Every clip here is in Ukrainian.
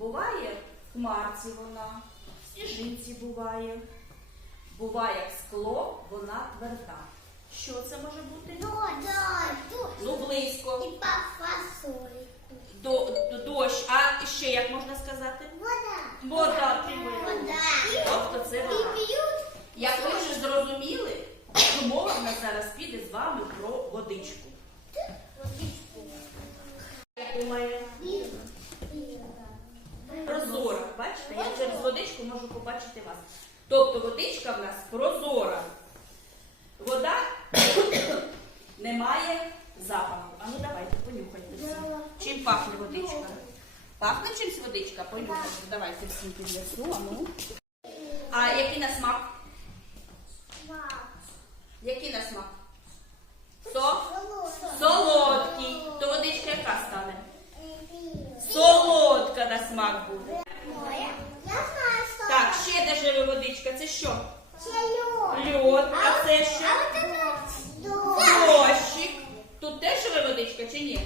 Буває в хмарці вона, в сніжинці буває. Буває в скло, вона тверда. Що це може бути? Ну, близько. І по фасольку. До, до- дощ. А ще як можна сказати? Вода. Вода, правильно. Вода. Тобто це И вода. пьют. Як ви вже зрозуміли, то мова в нас зараз піде з вами про водичку. Водичку. Як думає, прозора. Бачите, я через водичку можу побачити вас. Тобто водичка в нас прозора. Вода не має запаху. А ну давайте, понюхайте всі. Чим пахне водичка? Пахне чимсь водичка? Понюхайте. Давайте всім піднесу. А ну. А який на смак? Який на смак? Со? Солодкий. То водичка яка стане? Солодка на смак буде. Я знаю, що Так, ще де живе водичка? Це що? Це Льод. А це що? А это? Дощик. Тут теж живе водичка чи ні?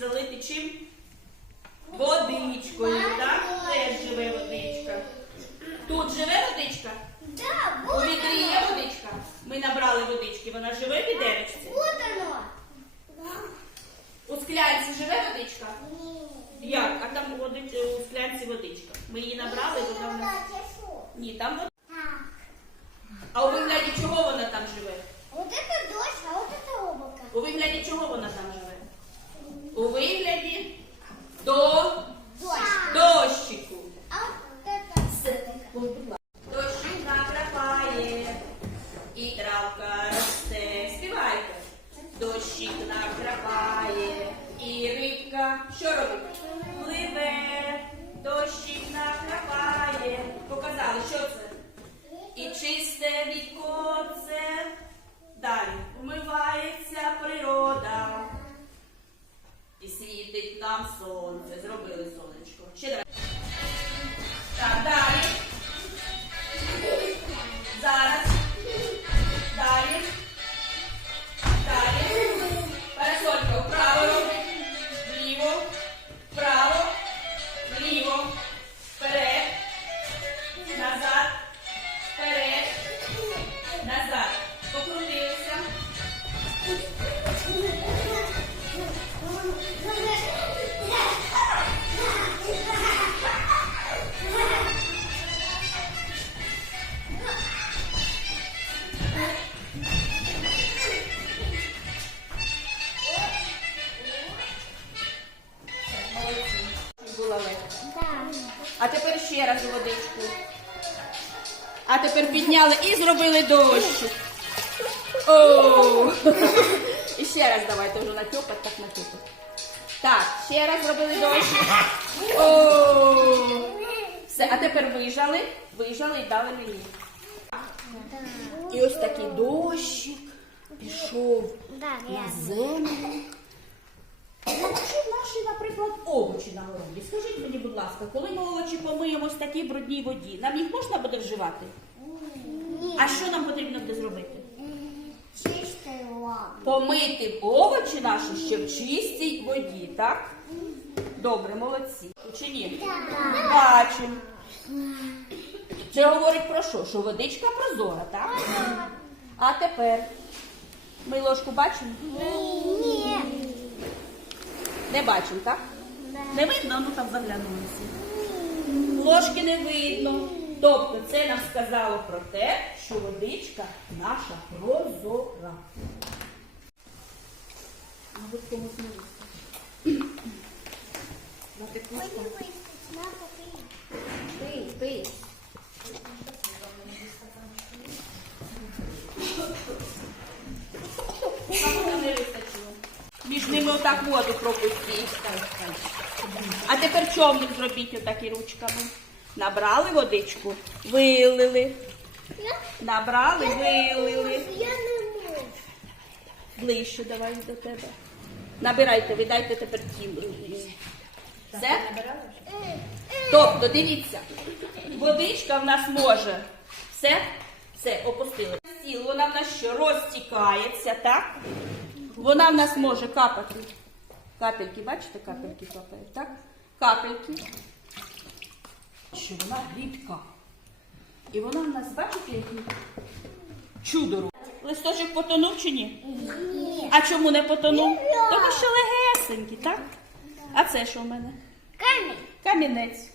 Баночці чим? Водичкою, так? Теж живе водичка. Тут живе водичка? Да, У відрі є водичка? Ми набрали водички, вона живе в відеречці? Вот оно. У склянці живе водичка? Ні. Як? А там водич... у склянці водичка. Ми її набрали, вона в нас. Ні, там вода. А у вигляді чого вона там живе? Пливе, дощик накрапає. Показали, що це? І чисте віконце. Далі умивається природа. І світить нам сонце. Зробили сонечко. Ще далі. Так, далі. Ще раз у водичку. А тепер підняли і зробили дощ. О! І ще раз давайте вже натюпать, так натюпать. Так, ще раз зробили дощ. О! Все, а тепер вижали, вижали і дали мені. І ось такий дощик пішов на землю. Наші, наші, наприклад, овочі на городі. Скажіть мені, будь ласка, коли ми овочі помиємо в такій брудній воді, нам їх можна буде вживати? А що нам потрібно буде зробити? Лава. Помити овочі наші ще в чистій воді, так? Добре, молодці. Чи ні? Бачимо. Це говорить про що? Що водичка прозора, так? А тепер ми ложку бачимо? Ні. Не бачимо, так? Не видно, ну там заглянули всі. Ложки не видно. Тобто це нам сказало про те, що водичка наша прозора. Мабуть, комусь не вистачить. На тепло. Пий, пий. Кому не вистачило? Між ними отак воду пропустіть. А тепер човник зробіть отакі ручками. Набрали водичку, вилили. Набрали, вилили. Я не можу. Ближче давай до тебе. Набирайте, ви дайте тепер тіло. Все? Тобто, дивіться, водичка в нас може. Все? Все, опустили. Стіл, вона в нас що розтікається, так? Вона в нас може капати. Капельки, бачите, капельки капають, так? Капельки. Що вона рідка. І вона в нас, бачите, який чудо робить. Листочок потонув чи ні? Ні. А чому не потонув? Тому що легесенький, так? А це що в мене? Камінь. Камінець.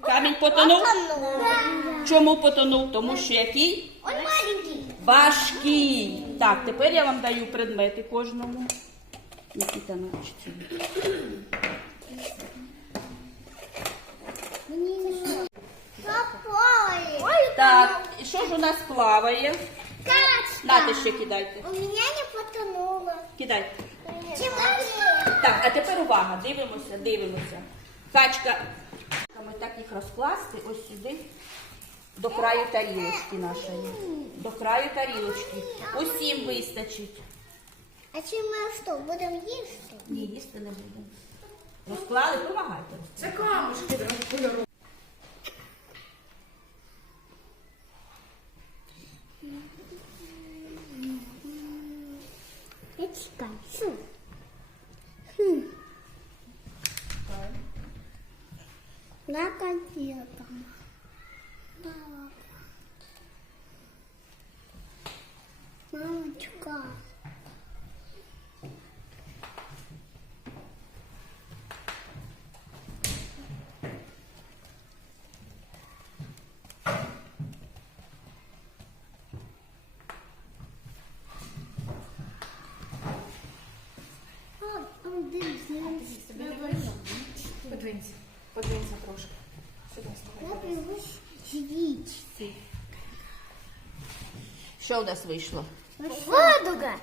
Камінь потонув? Чому потонув? Тому що який? Он маленький. Важкий. Так, тепер я вам даю предмети кожному. Нікіта навчиться. Попали. Так, і що ж у нас плаває? Нате ще кидайте. У меня не потонуло. Кидайте. Так, а тепер увага, дивимося, дивимося. Качка. Ми так їх розкласти ось сюди, до краю тарілочки нашої. До краю тарілочки. Усім вистачить. А чи ми що, будемо їсти? Ні, їсти не будемо. Розклали, помагайте. Це камушки Подвинься. Подвинься трошки. Сюди ставай. Що у нас вийшло? Радуга.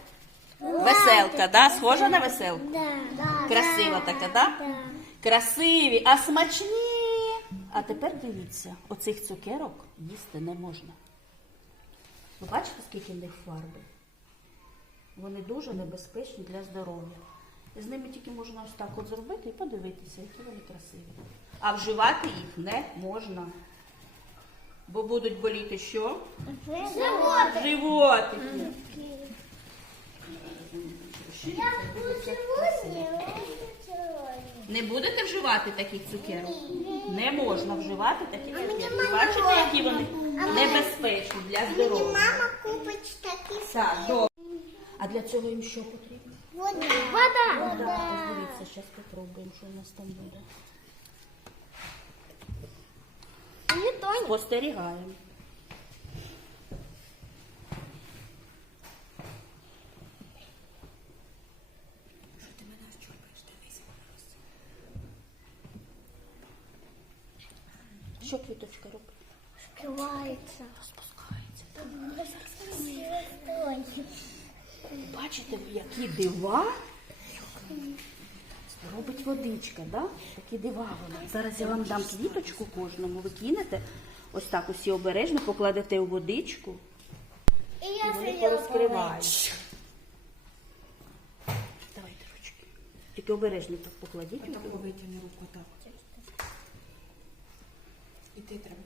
Веселка, да? Схожа на веселку? Да. Красива така, да? Да. Красиві, а смачні. А тепер дивіться, оцих цукерок їсти не можна. Ви бачите, скільки в них фарби? Вони дуже небезпечні для здоров'я. З ними тільки можна ось так от зробити і подивитися, які вони красиві. А вживати їх не можна. Бо будуть боліти що? Живот. Животики. Я хочу Не будете вживати таких цукерок? Не можна вживати цукерки. мама Бачите, які вони небезпечні для здоров'я. Мама купить такі Так, добре. А для цього їм що потрібно? Вода. Вода. Ось дивіться, зараз попробуємо, що у нас там буде. Не тонь. Спостерігаємо. Що квіточка робить? Скрывается. Розпускається. Бачите, які дива робить водичка, да? такі дива вона. Зараз я вам дам квіточку кожному, ви кинете, ось так усі обережно покладете у водичку И і я вони порозкривають. Давайте ручки. Тільки обережно так покладіть. Отак витягни руку так. І ти треба.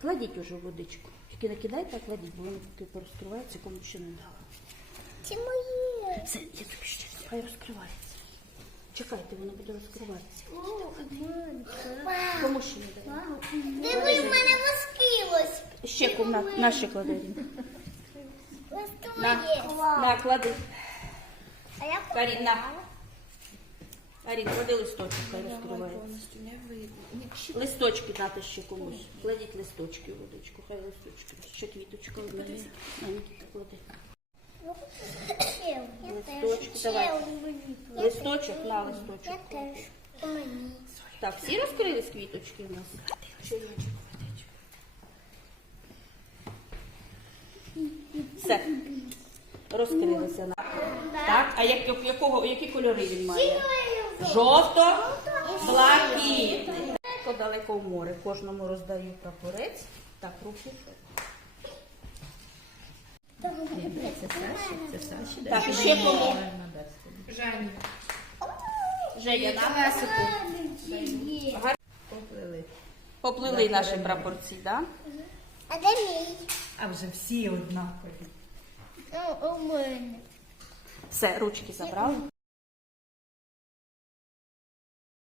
Кладіть уже в водичку. Тільки не кидайте, а кладіть, бо вони поки порозкриваються, кому ще не дала. Це моє. Все, я тобі ще хай розкривається. Чекайте, воно буде розкриватися. Кому ще не дала? Диви, в мене воскилось. Ще кумна, на ще клади. Рін. На, Воскилось. на, клади. А я Карін, на. Арін, клади листочок, хай розкривається. Повністю не видно. Ні, ще Листочки дати ще комусь. Кладіть листочки в водичку, хай листочки. Ще квіточка одна. є. На, Нікіта, клади. Листочки, давай. Листочок, на листочок. Так, всі розкрились квіточки у нас? Все. Розкрилися. Так, А як, якого, які кольори він має? Жовто, блакитний. Далеко в море. Кожному роздаю прапорець. Так, руки. Це Саші, це Саші. да? Так, ще кому? Жені. Женя, на весику. Поплили. Поплили наші прапорці, так? А де мій? А вже всі однакові. Ну, у мене. Все, ручки забрали.